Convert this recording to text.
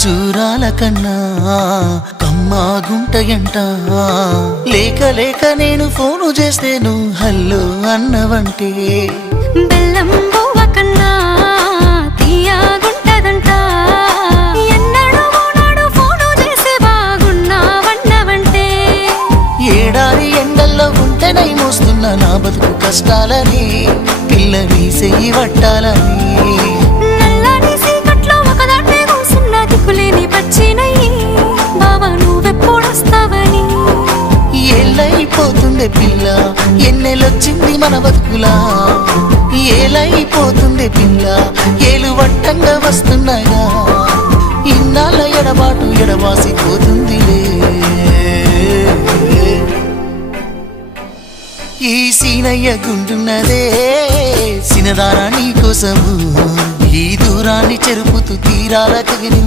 ఖర్జూరాల కన్నా కమ్మాగుంటయంట లేక లేక నేను ఫోను చేస్తేను హల్లో అన్నవంటే బెల్లం బువ్వ కన్నా తీయగుంటదంట ఎన్నడూ నాడు ఫోను చేసే బాగున్నావన్నవంటే ఏడాది ఎండల్లో ఉంటేనై మోస్తున్న నా బతుకు కష్టాలని పిల్లని చెయ్యి పట్టాలని నల్లని సీకట్లో ఒకదాన్నే కూసున్న దిక్కులేని పచ్చినయ్యి బావా నువ్వెప్పుడొస్తావని ఏళ్ళైపోతుండే పిల్ల ఎన్నెలొచ్చింది మన బతుకులా ఏలైపోతుండే పిల్ల ఏలు వట్టంగా వస్తున్నాయా ఇన్నాళ్ళ ఎడబాటు ఎడబాసిపోతుందిలే ఈ సీనయ్య గుండున్నదే సినదారా నీ కోసము ఈ దూరాన్ని చెరుపుతూ తీరాల కగిలి